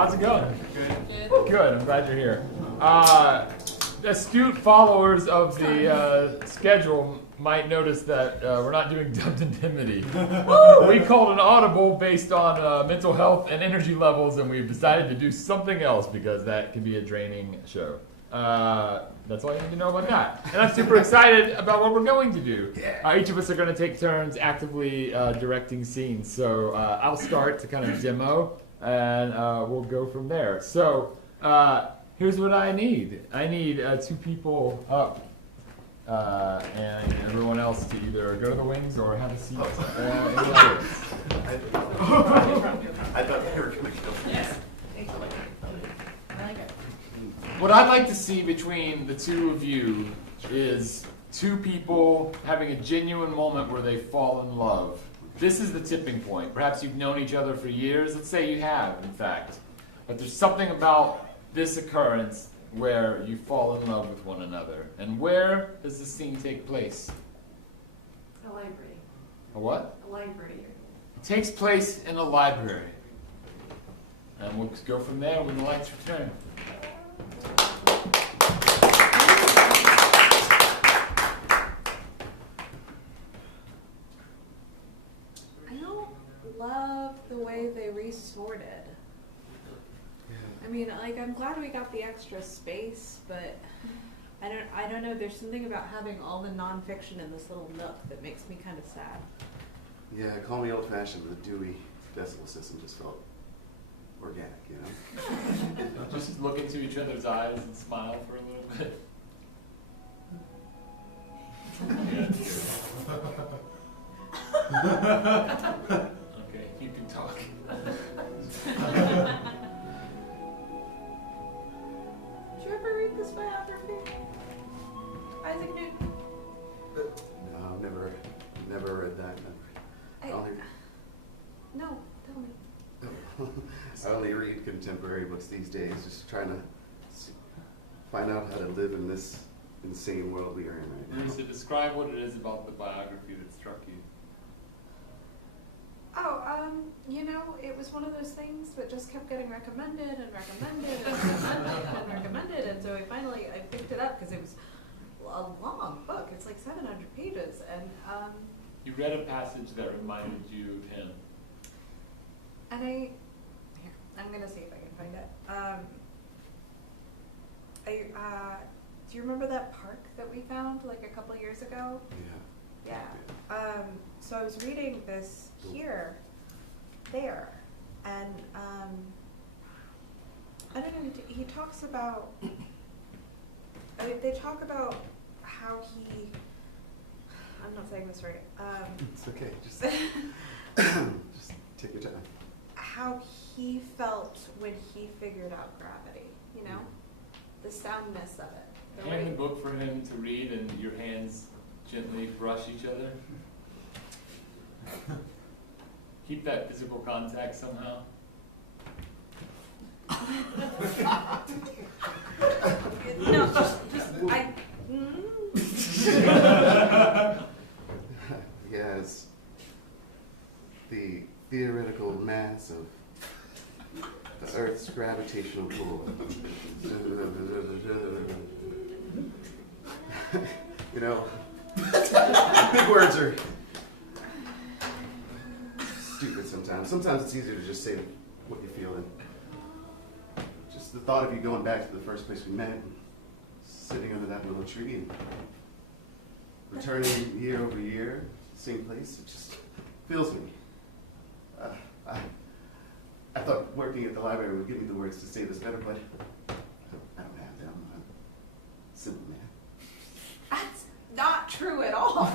How's it going? Good. Good, I'm glad you're here. Astute followers of the schedule might notice that we're not doing dubbed indemnity. We called an audible based on mental health and energy levels, and we've decided to do something else because that can be a draining show. That's all you need to know about that. And I'm super excited about what we're going to do. Each of us are going to take turns actively directing scenes. So I'll start to kind of demo, and we'll go from there. So here's what I need. I need 2 people up, and everyone else to either go to the wings or have a seat. I thought they were going to kill me. Yes. I like it. What I'd like to see between the two of you is 2 people having a genuine moment where they fall in love. This is the tipping point. Perhaps you've known each other for years. Let's say you have, in fact. But there's something about this occurrence where you fall in love with one another. And where does the scene take place? A library. A what? A library. It takes place in a library. And we'll go from there when the lights return. I don't love the way they resorted. I mean, like, I'm glad we got the extra space, but I don't know. There's something about having all the nonfiction in this little nook that makes me kind of sad. Yeah, call me old-fashioned, but the Dewey Decimal System just felt organic, you know? Just look into each other's eyes and smile for a little bit. Okay, you can talk. Did you ever read this biography? Isaac Newton? No, I've never read that. No, tell me. I only read contemporary books these days, just trying to find out how to live in this insane world we are in right now. Marisa, describe what it is about the biography that struck you. Oh, you know, it was one of those things that just kept getting recommended and recommended and recommended and recommended, and so I picked it up because it was a long book. It's like 700 pages, and You read a passage that reminded you of him. and I'm gonna see if I can find it. Do you remember that park that we found like a couple years ago? Yeah. Yeah. So I was reading this there, and I don't know. He talks about. They talk about how he. I'm not saying this right. It's okay, just take your time. How he felt when he figured out gravity. You know, the soundness of it. Hand the book for him to read and your hands gently brush each other. Keep that physical contact somehow. No, just Yeah, it's the theoretical mass of the Earth's gravitational pull. You know, big words are stupid sometimes. Sometimes it's easier to just say what you feel. And just the thought of you going back to the first place we met, and sitting under that little tree, and returning year over year, same place, it just fills me. I thought working at the library would give me the words to say this better, but I don't have them. I'm a simple man. That's not true at all.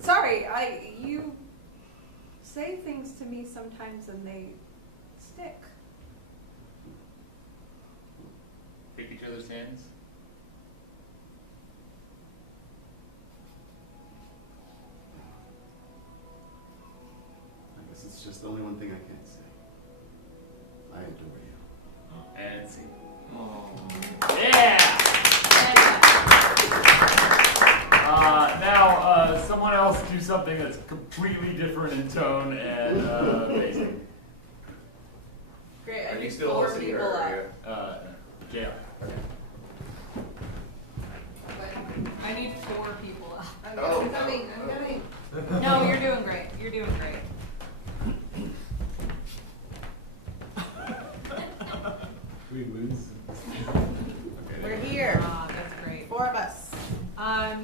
Sorry, you say things to me sometimes and they stick. Take each other's hands. I guess it's just the only one thing I can't say. I adore you. And see. Oh. Yeah! Now, someone else do something that's completely different in tone and pacing. still four us people here. up. Jail. I need 4 people up. Oh. I'm coming. No, you're doing great. You're doing great. We lose. We're here. That's great. 4 of us.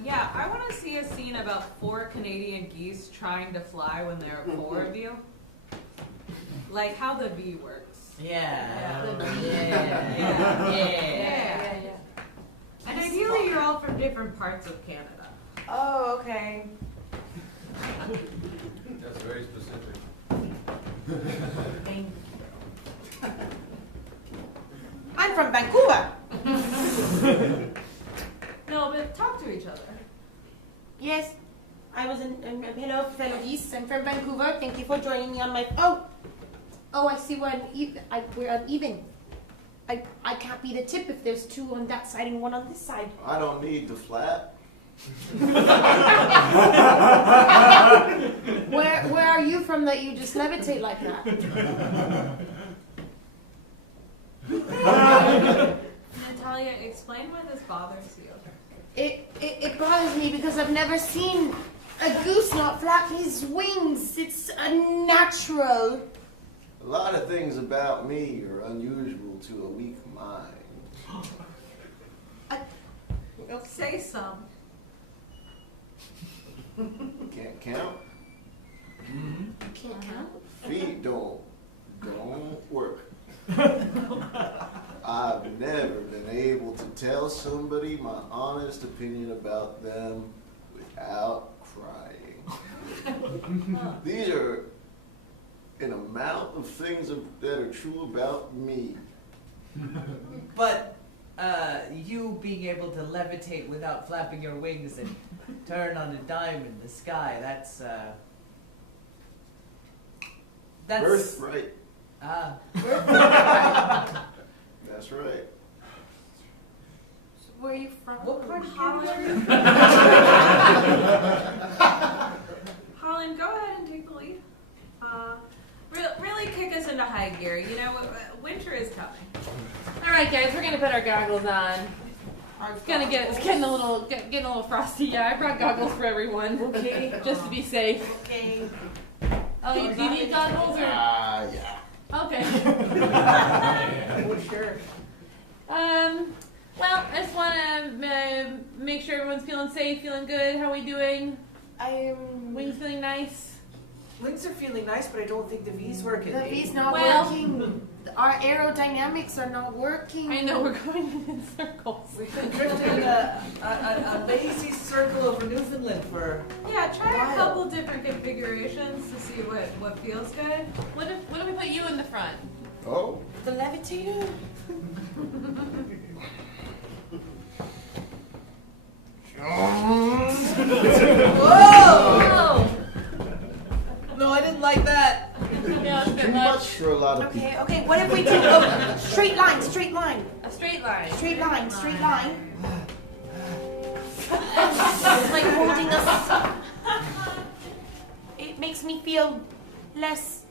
Yeah, I want to see a scene about 4 Canadian geese trying to fly when there are 4 of you. Like how the V works. Yeah. Yeah. And ideally, you're all from different parts of Canada. Oh, okay. That's very specific. Thank you. I'm from Vancouver. No, but talk to each other. Yes, I was hello, fellow geese. I'm from Vancouver. Thank you for joining me on my. Oh, I see. We're uneven. I can't be the tip if there's 2 on that side and 1 on this side. I don't need the flap. Where are you from that you just levitate like that? Natalia, explain why this bothers you. It bothers me because I've never seen a goose not flap his wings. It's unnatural. A lot of things about me are unusual to a weak mind. Say some. Can't count. You can't count. Feet don't work. I've never been able to tell somebody my honest opinion about them without crying. These are an amount of things that are true about me. But you being able to levitate without flapping your wings and turn on a dime in the sky, that's Birthright. That's right. Where are you from? What part of Holland? Holland, go ahead and take the lead. Really kick us into high gear. You know, winter is coming. All right, guys, we're gonna put our goggles on. It's getting a little frosty. Yeah, I brought goggles for everyone. Okay. Just to be safe. Okay. Oh, do you need goggles or? Yeah. Okay. Sure. Well, I just want to make sure everyone's feeling safe, feeling good. How are we doing? Wings feeling nice? wings are feeling nice, but I don't think the V's working. The V's not Well- working. Our aerodynamics are not working. I know, we're going in circles. We've been drifting in a lazy circle over Newfoundland for. Yeah, try a Wild. couple different configurations to see what feels good. What if we put you in the front? Oh. The levitator? Whoa! No, I didn't like that. Yeah, it's Too good much luck. for a lot of people. Okay, what if we do straight line, straight line, A straight line. straight line, straight line. It's like holding us. It makes me feel less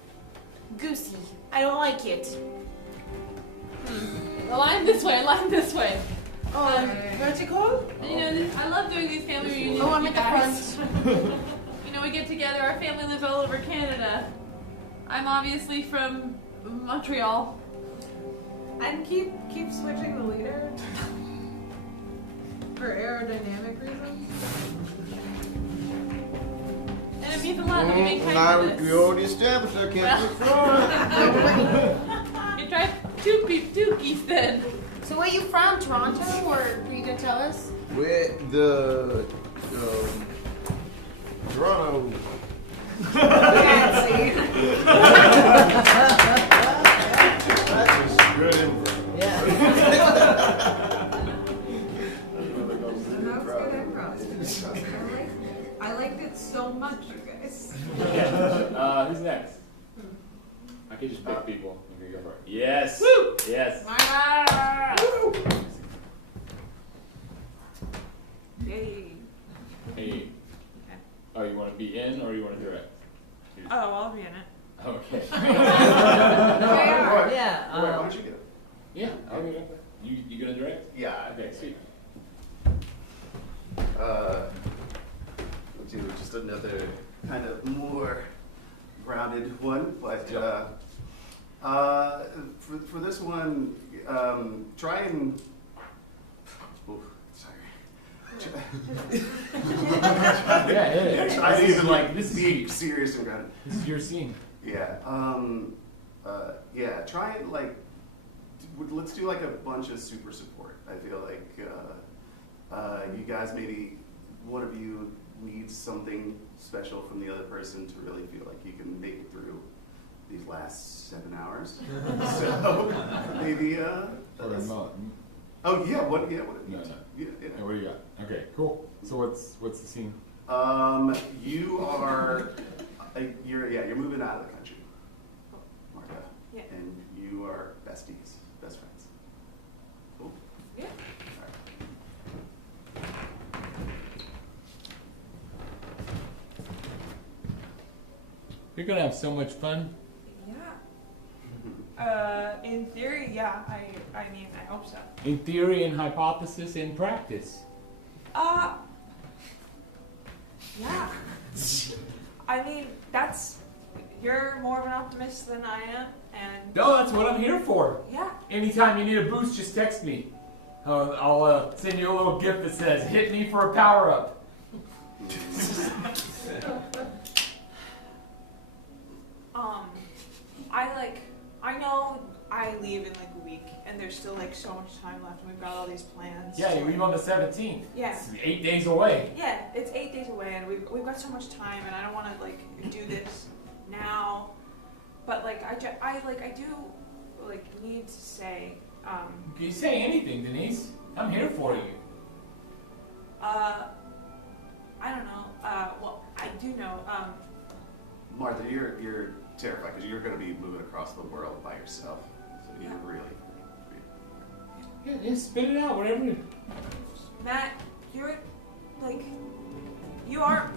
goosey. I don't like it. A line this way, a line this way. Vertical? And, you know, I love doing these family reunions Oh, I'm with you at the guys. You know, we get together, our family lives all over Canada. I'm obviously from Montreal. And keep switching the leader for aerodynamic reasons. And it means a lot when you make We time for already established I can't be this. You drive two geese then. So where are you from? Toronto? Or are you gonna tell us? With the Toronto. Fancy. That's just good improv. Yeah. That was good improv. I liked it so much, you guys. Okay. Who's next? I could just pick people. You can go for it. Yes. Woo! Yes. Yay. Hey. Oh, you want to be in or you want to direct? Oh, I'll be in it. Okay. Yeah. Why don't you For this one, try and. Oh, sorry. Yeah. Try to even like This is be you. serious and grounded. This is your scene. Yeah. Yeah. Try and like. Let's do like a bunch of super support. I feel like you guys maybe one of you needs something special from the other person to really feel like you can make it through these last 7 hours. So maybe oh yeah, what? Yeah, what? No. Yeah. What do you got? Okay, cool. So what's the scene? You are you're moving out of the country, Martha. Yeah. And you are best friends. Cool. Yeah. All right. You're gonna have so much fun. Yeah. In theory, yeah. I mean, I hope so. In theory, in hypothesis, in practice. Yeah. I mean, you're more of an optimist than I am, and No, that's what I'm here for. yeah. Anytime you need a boost, just text me. I'll send you a little gift that says, hit me for a power up. I know I leave in like a week, and there's still like so much time left, and we've got all these plans. Yeah, you leave on the 17th. Yeah. It's 8 days away. Yeah, it's 8 days away, and we've got so much time, and I don't want to like do this now, but like I do like need to say You say anything, Denise. I'm here for you. I don't know. Well, I do know. Martha, you're terrified because you're going to be moving across the world by yourself. So you're really. Yeah, spit it out, whatever. Matt, you're like you are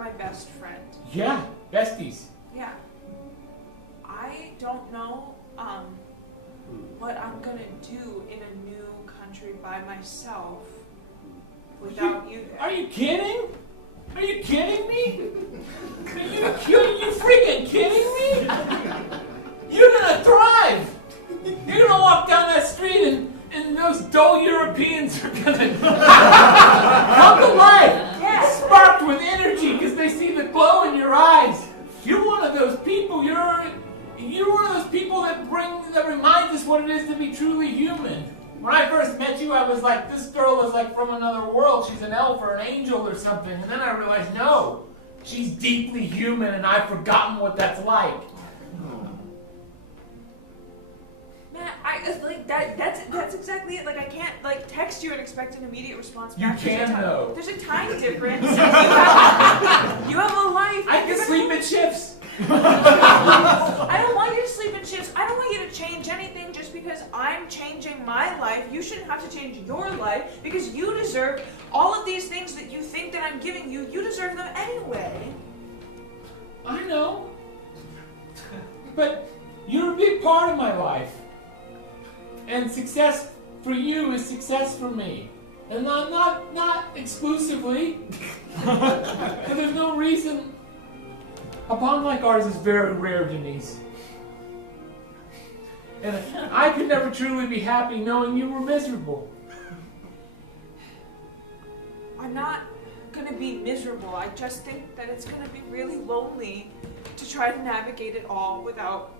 my best friend. Yeah, besties. Yeah. I don't know what I'm gonna do in a new country by myself without you there. Are you kidding? Are you kidding me? Are you freaking kidding me? You're gonna thrive. You're gonna walk down that street and those dull Europeans are gonna come to life, sparked with energy because they see the glow in your eyes. You're one of those people. You're one of those people that reminds us what it is to be truly human. When I first met you, I was like, this girl is like from another world. She's an elf or an angel or something. And then I realized, no, she's deeply human, and I've forgotten what that's like. Matt, that's exactly it. Like I can't like text you and expect an immediate response You back. can though. There's a time difference. You have a life. I can sleep in shifts. I don't want you to sleep in shifts. I don't want you to change anything just because I'm changing my life. You shouldn't have to change your life because you deserve all of these things that you think that I'm giving you. You deserve them anyway. I know. But you're a big part of my life. And success for you is success for me. And not exclusively. And there's no reason. A bond like ours is very rare, Denise. And I could never truly be happy knowing you were miserable. I'm not gonna be miserable. I just think that it's gonna be really lonely to try to navigate it all without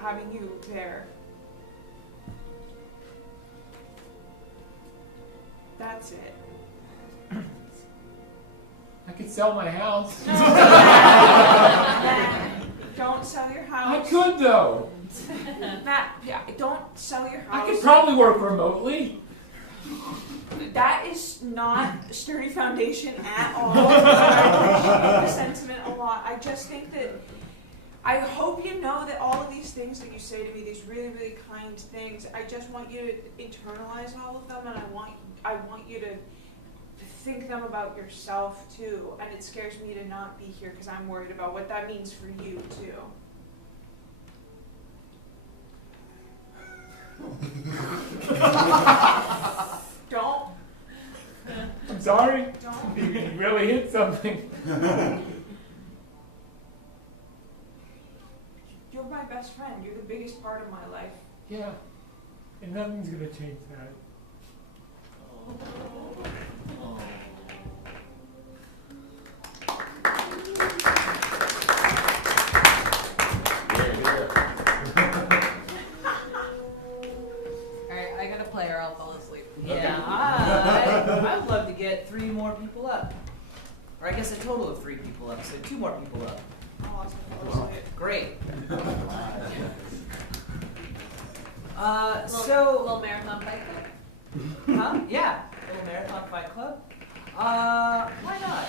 having you there. That's it. I could sell my house. Matt, don't sell your house. I could though. Matt, yeah, don't sell your house. I could probably work remotely. That is not a sturdy foundation at all. I appreciate the sentiment a lot. I just think that I hope you know that all of these things that you say to me, these really, really kind things, I just want you to internalize all of them, and I want you to think them about yourself too. And it scares me to not be here because I'm worried about what that means for you too. Don't. I'm sorry. Don't. You really hit something. You're my best friend. You're the biggest part of my life. Yeah. And nothing's gonna change that. Alright, I gotta play or I'll fall asleep. Yeah, I would love to get 3 more people up. Or I guess a total of 3 people up, so 2 more people up. I'll also fall asleep. Great. Little marathon fight club? Huh? Yeah, little marathon fight club. Why not?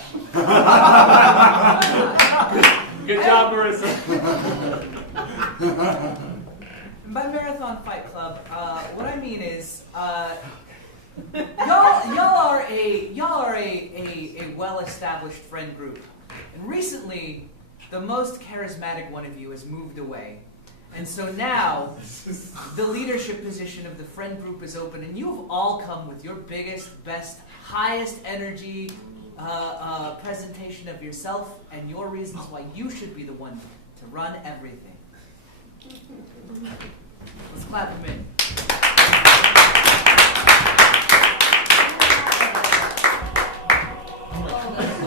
Good job, Marissa. By marathon fight club, what I mean is, y'all are a well-established friend group, and recently, the most charismatic one of you has moved away, and so now the leadership position of the friend group is open, and you have all come with your biggest, best, highest energy presentation of yourself and your reasons why you should be the one to run everything. Let's clap them in.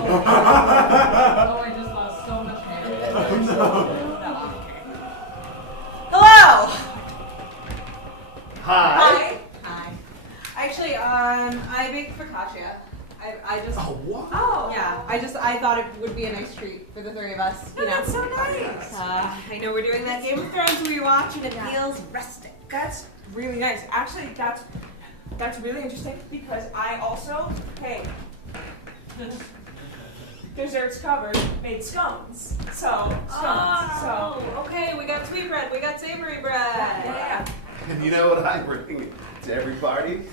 Oh, I just lost so much hair. Hello. Hi. Hi. Actually, I baked focaccia. I just. Oh, wow. Oh. Yeah. I thought it would be a nice treat for the 3 of us. You know. That's so nice. I know we're doing that Game of Thrones we watch, and it feels rustic. That's really nice. Actually, that's really interesting because I also, desserts covered, made scones. So, Okay. We got sweet bread. We got savory bread. yeah. And you know what I bring to every party?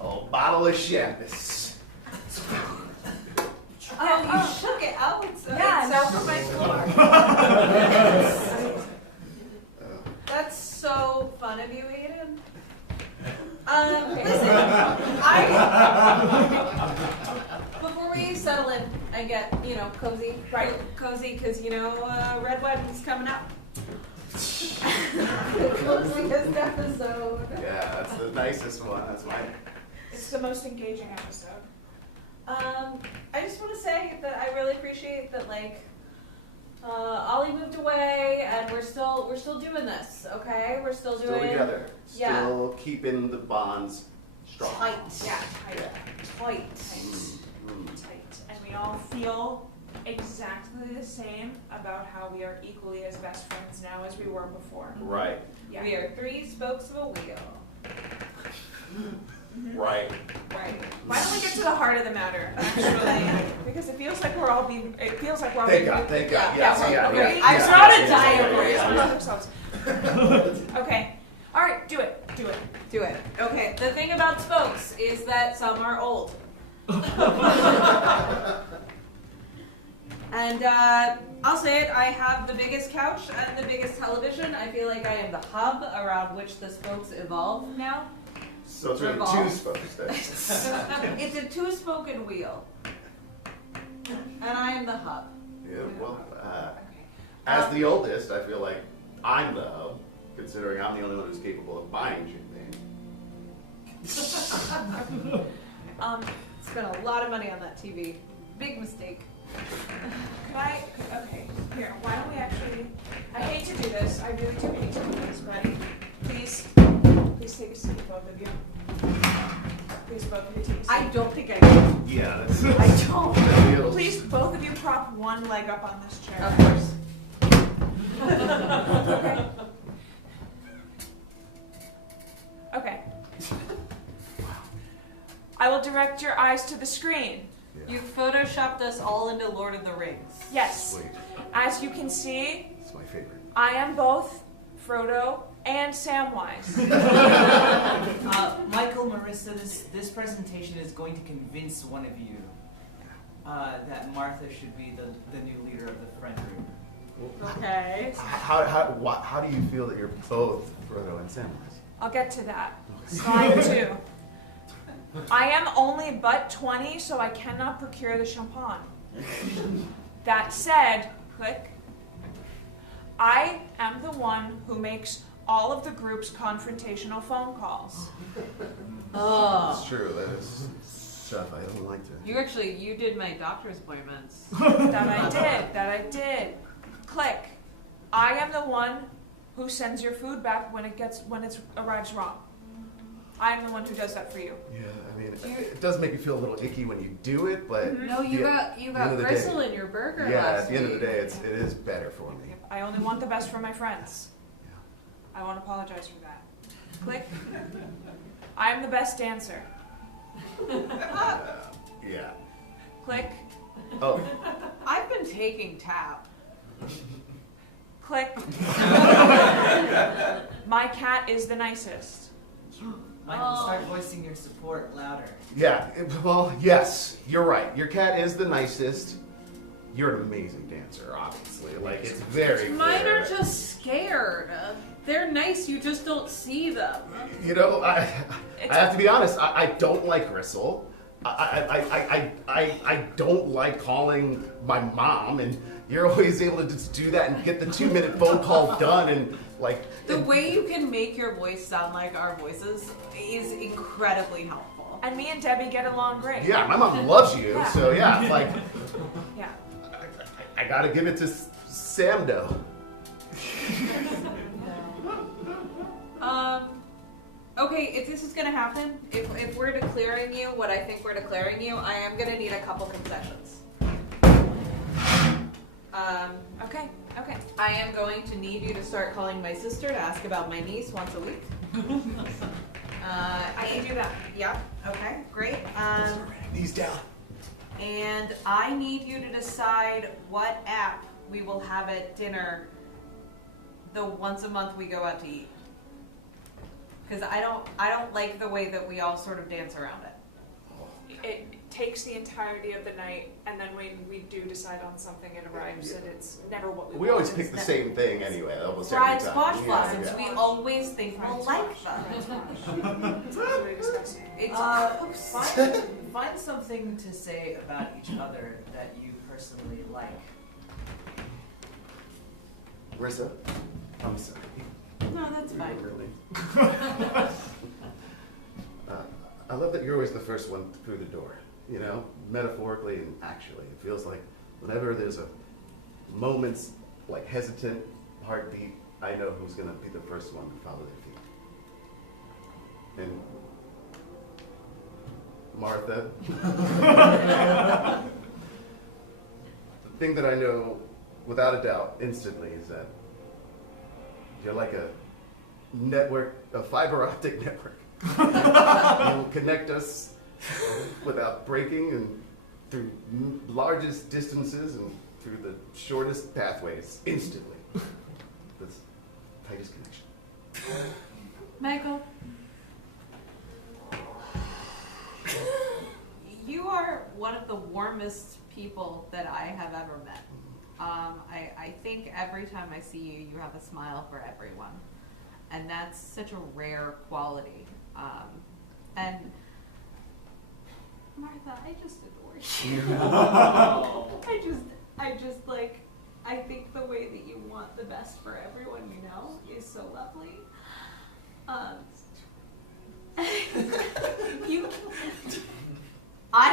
A bottle of champagne. Oh, you shook it out. Yeah, It's out from my floor. That's so fun of you, Aiden. Listen, before we settle in and get, cozy, Right. Cozy, because, Red Wedding's coming up. The coziest episode. Yeah, that's the nicest one. That's why. It's the most engaging episode. I just want to say that I really appreciate that, Ollie moved away, and we're still doing this. Okay, we're still doing. Still together. Yeah. Still keeping the bonds strong. Tight. Yeah, tight. Tight. Tight. And we all feel exactly the same about how we are equally as best friends now as we were before. Right. Yeah. We are 3 spokes of a wheel. Right. Right. Why don't we get to the heart of the matter, actually? Because it feels like we're all being. Thank God. Thank God. Yes. Yeah. Okay. Yeah. I brought a diagram. Okay. All right. Do it. Do it. Okay. The thing about spokes is that some are old. And I'll say it, I have the biggest couch and the biggest television. I feel like I am the hub around which the spokes evolve now. So it's really Revolve. 2 spokes then. It's a 2-spoken wheel. And I am the hub. Yeah. Well, as the oldest, I feel like I'm the hub, considering I'm the only one who's capable of buying champagne. Spent a lot of money on that TV. Big mistake. Okay, here, why don't we actually, I hate to do this, I really do hate to do this, but please take a seat, both of you. Please, both of you take a seat. I don't think I can. Yeah. That's, I don't. Please, both of you prop one leg up on this chair. Of course. Okay. I will direct your eyes to the screen. You photoshopped us all into Lord of the Rings. Yes. Sweet. As you can see, It's my favorite. I am both Frodo and Samwise. Michael, Marissa, this presentation is going to convince one of you that Martha should be the new leader of the friend group. Okay. How do you feel that you're both Frodo and Samwise? I'll get to that. Slide 2. I am only but 20, so I cannot procure the champagne. That said, click. I am the one who makes all of the group's confrontational phone calls. Oh. It's true. That is stuff I don't like to. You did my doctor's appointments. That I did. Click. I am the one who sends your food back when it arrives wrong. I am the one who does that for you. Yeah, I mean, it does make me feel a little icky when you do it, but No, you got gristle in your burger yeah, last at the end of the week. day, it is better for me. I only want the best for my friends. I won't apologize for that. Click. I am the best dancer. Yeah. Click. Oh, I've been taking tap. Click. My cat is the nicest. Michael, start voicing your support louder. yeah. Well, yes, you're right. Your cat is the nicest. You're an amazing dancer, obviously. Like, it's very Mine clear. are just scared. They're nice, you just don't see them. You know, I have to be honest. I don't like Gristle. I don't like calling my mom, and you're always able to just do that and get the 2-minute phone call done, and like The way you can make your voice sound like our voices is incredibly helpful. And me and Debbie get along great. yeah, my mom loves you, Yeah. so yeah, like Yeah. I gotta give it to Samdo. Okay, if this is gonna happen, if we're declaring you what I think we're declaring you, I am gonna need a couple concessions. Okay. I am going to need you to start calling my sister to ask about my niece once a week. I can do that. Yeah, okay, great. Knees down. And I need you to decide what app we will have at dinner the once a month we go out to eat. Because I don't like the way that we all sort of dance around it. It takes the entirety of the night, and then when we do decide on something, it arrives, and it's never what we We want. always pick the same thing anyway, almost every Fried time. squash Yeah, blossoms. yeah. We always think Fried we'll squash. like them. It's really disgusting. It's Find something to say about each other that you personally like. Rissa, I'm sorry. no, that's fine. Really. I love that you're always the first one through the door, you know, metaphorically and actually. It feels like whenever there's a moment's like hesitant heartbeat, I know who's going to be the first one to follow their feet. And Martha, the thing that I know without a doubt instantly is that you're like a network, a fiber optic network. You'll connect us without breaking and through largest distances and through the shortest pathways instantly. That's tightest connection. Michael, you are one of the warmest people that I have ever met. I think every time I see you, you have a smile for everyone. And that's such a rare quality. And Martha, I just adore you. I just like, I think the way that you want the best for everyone you know is so lovely. I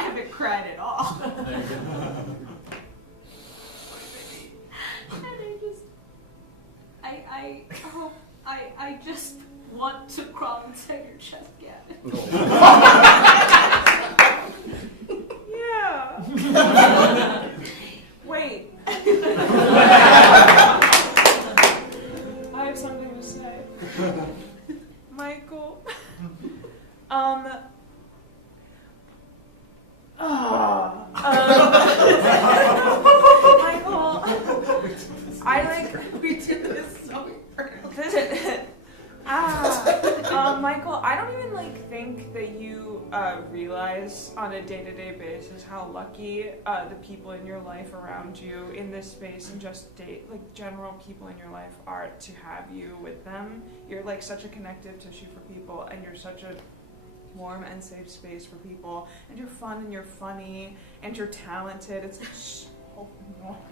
haven't cried at all. I just want to crawl inside your chest again. Yeah. Wait. I have something to say. Michael. Michael. I like. We did this so Michael, I don't even think that you realize on a day-to-day basis how lucky the people in your life around you in this space and just general people in your life are to have you with them. You're like such a connective tissue for people, and you're such a warm and safe space for people, and you're fun and you're funny and you're talented. It's so normal.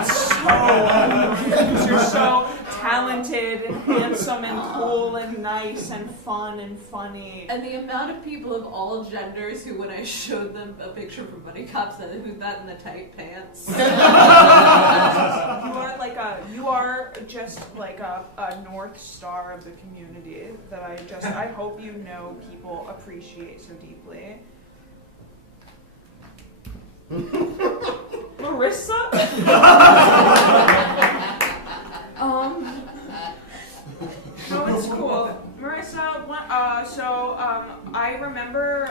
It's because you're so talented and handsome and cool and nice and fun and funny. And the amount of people of all genders who, when I showed them a picture from Buddy Cop, said, "Who's that in the tight pants?" You are just like a North Star of the community that I hope you know people appreciate so deeply. Marissa? No, it's cool. Marissa, I remember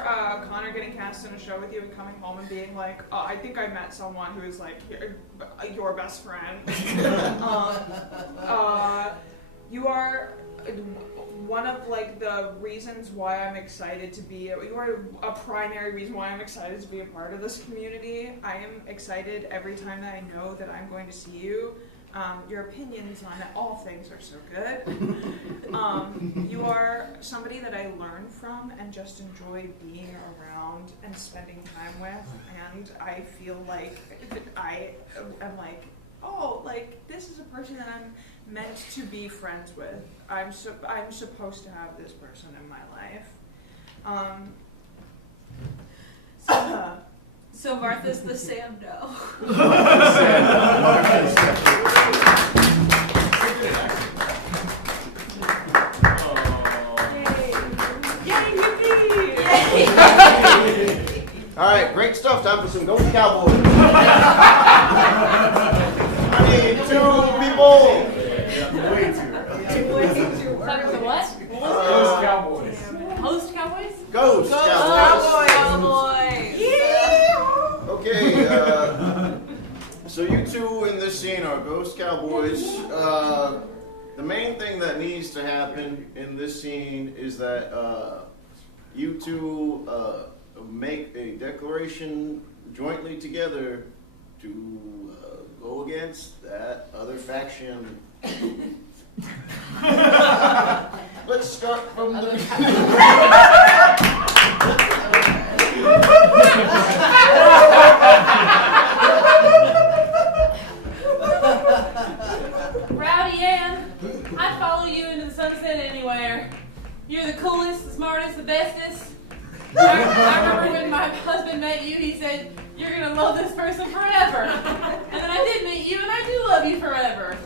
Connor getting cast in a show with you and coming home and being like, I think I met someone who is like your best friend. You are one of like the reasons why I'm excited to be, you are a primary reason why I'm excited to be a part of this community. I am excited every time that I know that I'm going to see you. Your opinions on all things are so good. You are somebody that I learn from and just enjoy being around and spending time with, and I feel like I am like, oh, like this is a person that I'm meant to be friends with. I'm supposed to have this person in my life. So Martha's the Sam No. All right, great stuff. Time for some Ghost Cowboys. I need 2 people. Way too early. Time for what? Ghost Cowboys. Host Cowboys? Ghost Cowboys. Cowboys! Okay, so you 2 in this scene are Ghost Cowboys. The main thing that needs to happen in this scene is that you 2 make a declaration jointly together to go against that other faction. Let's start from the Rowdy Ann, I'd follow you into the sunset anywhere. You're the coolest, the smartest, the bestest. I remember when my husband met you, he said, "You're going to love this person forever." And then I did meet you, and I do love you forever.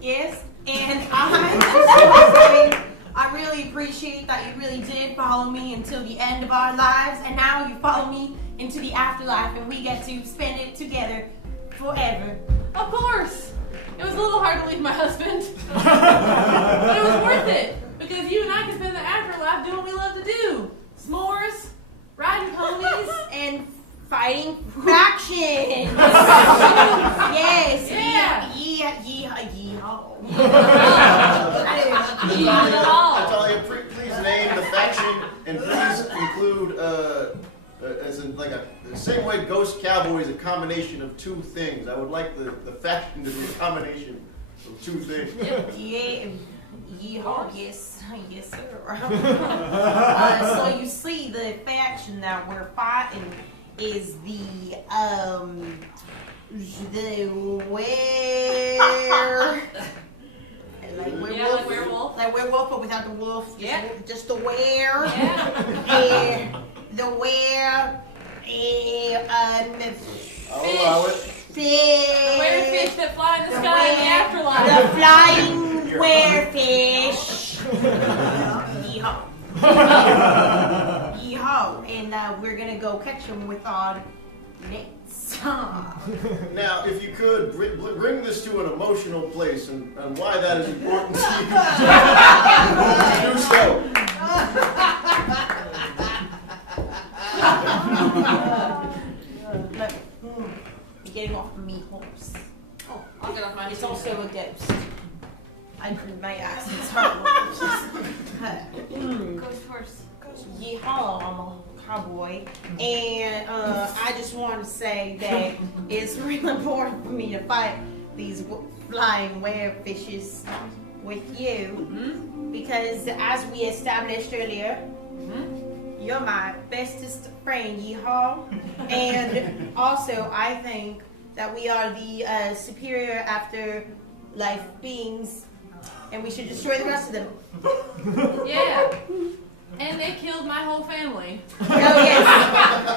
Yes, and I really appreciate that you really did follow me until the end of our lives, and now you follow me into the afterlife, and we get to spend it together forever. Of course. It was a little hard to leave my husband. But it was worth it, because you and I can spend the afterlife doing what we love to do. S'mores, riding ponies, And fighting factions. Yes. Yeah. Yeehaw. I tell you, please name the faction and please include, as in like the same way Ghost Cowboy is a combination of 2 things. I would like the faction to be a combination of 2 things. Yeah. Yeehaw. Yes, sir. So you see, the faction that we're fighting is the like werewolf. Like werewolf, but without the wolf. Just the were. Yeah. The were. I'll allow it. Fish. The werefish that fly in the sky in the afterlife. The flying werefish. Yeehaw. Yeehaw. And we're gonna go catch them with our nets. Now, if you could bring this to an emotional place and why that is important to you, do so. Getting off of me, horse. Oh, I'll get off my It's also a ghost. I my accent's horrible. Ghost horse. Yeehaw, I'm a cowboy. And I just want to say that it's really important for me to fight these flying werefishes with you. Because as we established earlier, you're my bestest friend, Yeehaw. And also, I think that we are the superior afterlife beings, and we should destroy the rest of them. Yeah. And they killed my whole family. Oh yes,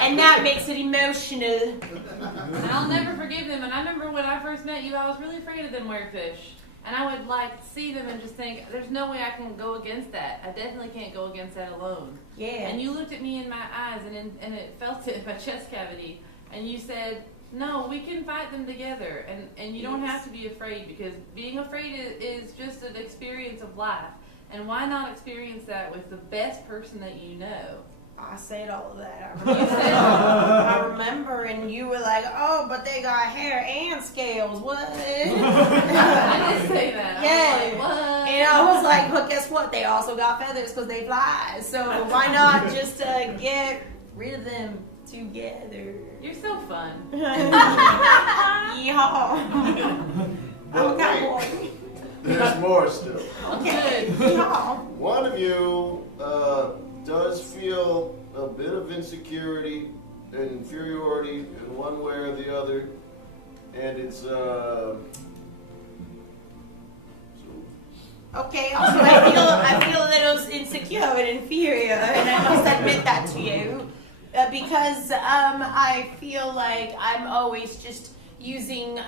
and that makes it emotional. And I'll never forgive them. And I remember when I first met you, I was really afraid of them werefish. And I would like see them and just think, there's no way I can go against that. I definitely can't go against that alone. Yeah. And you looked at me in my eyes and it felt it in my chest cavity. And you said, no, we can fight them together. And you don't have to be afraid, because being afraid is just an experience of life. And why not experience that with the best person that you know? I said all of that. You said I remember, and you were like, "Oh, but they got hair and scales." What? I did say that. Yeah. I was like, what? And I was like, "But guess what? They also got feathers because they fly. So why not just get rid of them together?" You're so fun. Yeehaw! I'm a cowboy. There's more still. Okay. Good. Yeehaw! One of you does feel a bit of insecurity and inferiority in one way or the other, and it's Okay, also I feel a little insecure and inferior, and I must admit that to you, because I feel like I'm always just using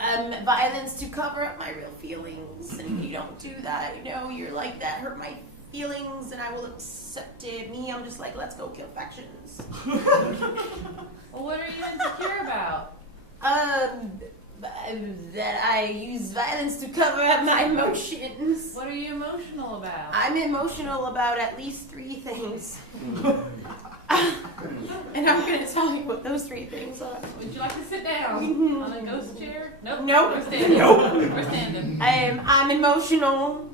violence to cover up my real feelings, and you don't do that. You know, you're like, that hurt my feelings, and I will accept it. Me, I'm just like, let's go kill factions. Well, what are you insecure about? That I use violence to cover up my emotions. What are you emotional about? I'm emotional about at least 3 things. And I'm going to tell you what those 3 things are. Would you like to sit down on a ghost chair? Nope. Nope. We're standing. Nope. We're standing. I'm emotional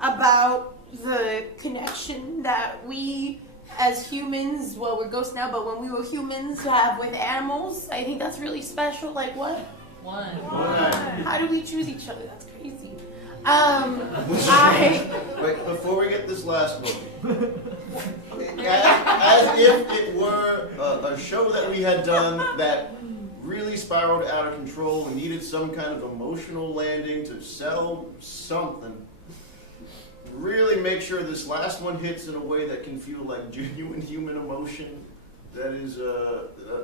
about the connection that we as humans, well, we're ghosts now, but when we were humans, have with animals. I think that's really special. Like, what? One. How do we choose each other? That's crazy. Wait, before we get this last one, as if it were a show that we had done that really spiraled out of control and needed some kind of emotional landing to sell something, really make sure this last one hits in a way that can feel like genuine human emotion, that is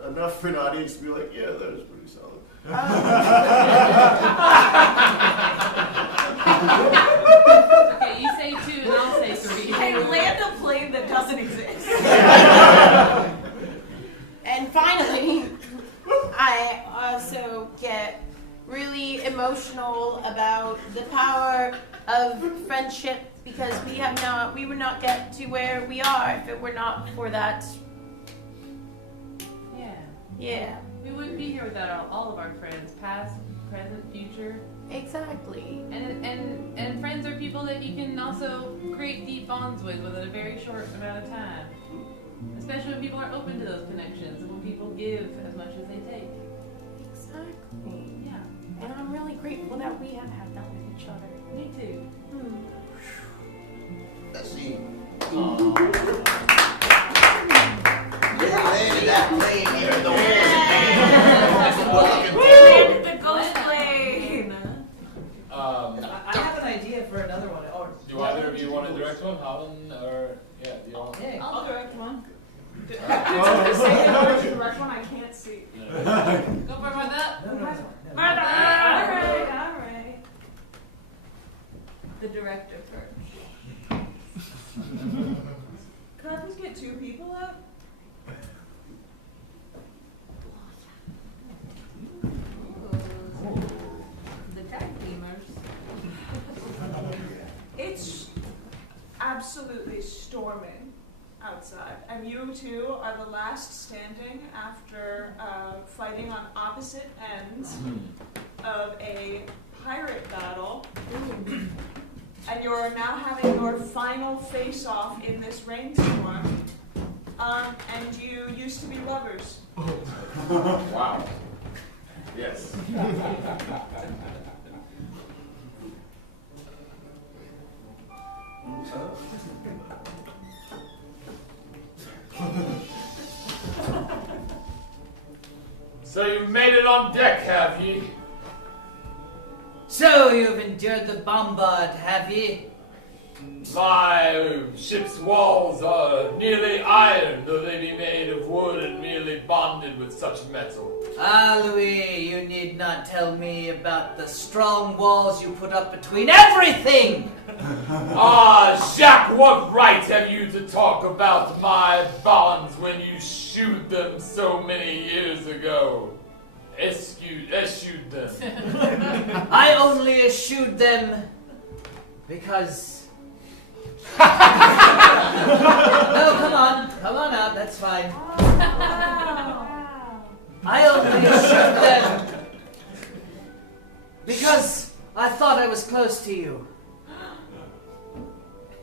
enough for an audience to be like, yeah, that was pretty solid. Okay, you say 2 and I'll say 3. I land a plane that doesn't exist. And finally, I also get really emotional about the power of friendship, because we would not get to where we are if it were not for that. Yeah. Yeah, We wouldn't be here without all of our friends, past, present, future. exactly. And friends are people that you can also create deep bonds with within a very short amount of time. Especially when people are open to those connections and when people give as much as they take. Exactly. Yeah. And I'm really grateful that we have had that with each other. Me too. Let's see. Yeah, landed that plane here. The Landed the ghost plane. I have an idea for another one. Or Do either of you want to direct one? Holland or, yeah, do you want? yeah. I'll direct one. Say in order to direct one, I can't see. Go for my that. No. Alright. The director first. Could I please get 2 people up? The tag teamers. It's absolutely storming outside, and you 2 are the last standing after fighting on opposite ends of a pirate battle. And you're now having your final face-off in this rainstorm. And you used to be lovers. Wow. Yes. So, So you've made it on deck, have ye? So you've endured the bombard, have ye? My ship's walls are nearly iron, though they be made of wood and merely bonded with such metal. Ah, Louis, you need not tell me about the strong walls you put up between everything! Ah, Jacques, what right have you to talk about my bonds when you eschewed them so many years ago? Eschewed them. I only eschewed them because... No, come on out, that's fine. I only eschewed them because I thought I was close to you.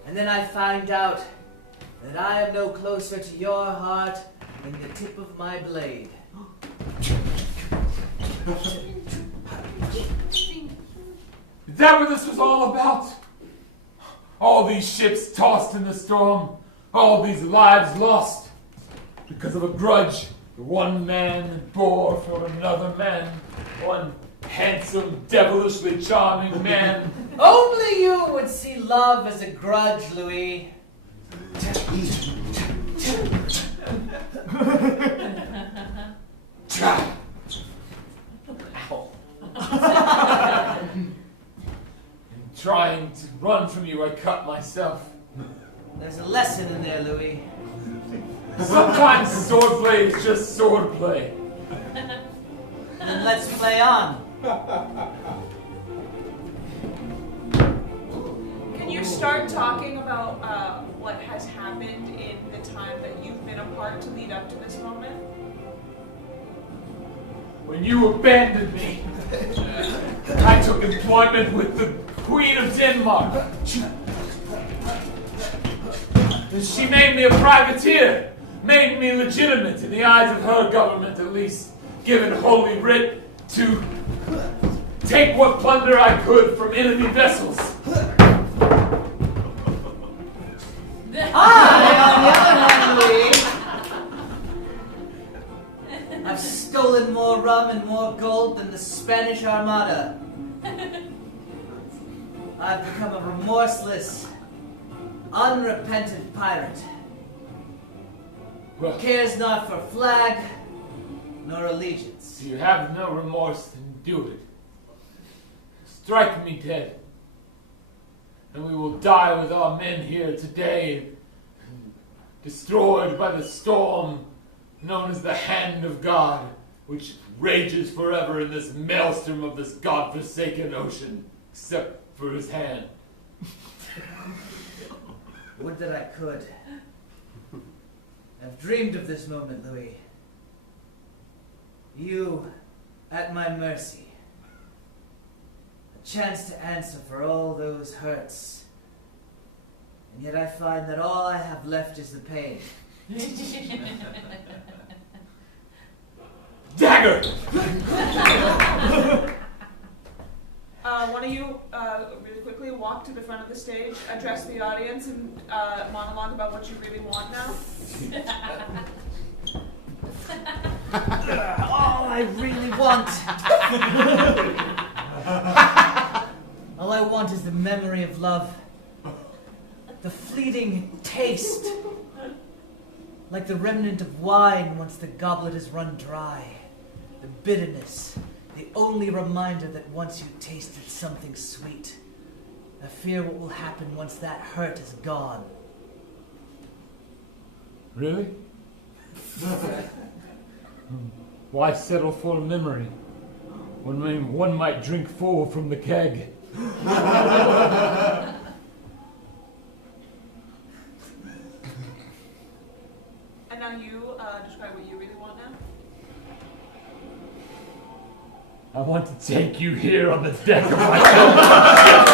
And then I find out that I am no closer to your heart than the tip of my blade. Is that what this was all about? All these ships tossed in the storm, all these lives lost because of a grudge one man bore for another man, one handsome, devilishly charming man. Only you would see love as a grudge, Louis. In trying to run from you, I cut myself. There's a lesson in there, Louis. Sometimes swordplay is just swordplay. Then let's play on. Can you start talking about what has happened in the time that you've been apart to lead up to this moment? When you abandoned me, I took employment with the Queen of Denmark. She made me a privateer, made me legitimate in the eyes of her government at least, given holy writ to take what plunder I could from enemy vessels. I, on the other hand, Louis, I've stolen more rum and more gold than the Spanish Armada. I've become a remorseless, unrepentant pirate who cares not for flag nor allegiance. You have no remorse, then do it. Strike me dead, and we will die with our men here today, destroyed by the storm known as the Hand of God, which rages forever in this maelstrom of this godforsaken ocean, except for his hand. Would that I could. I've dreamed of this moment, Louis. You at my mercy. A chance to answer for all those hurts. And yet I find that all I have left is the pain. Dagger! One of you really quickly walk to the front of the stage, address the audience, and monologue about what you really want now. All I really want. All I want is the memory of love. The fleeting taste. Like the remnant of wine once the goblet has run dry. The bitterness. The only reminder that once you tasted something sweet. I fear what will happen once that hurt is gone. Really? Why settle for a memory when one might drink full from the keg? And now you describe what you really want now. I want to take you here on the deck of my boat.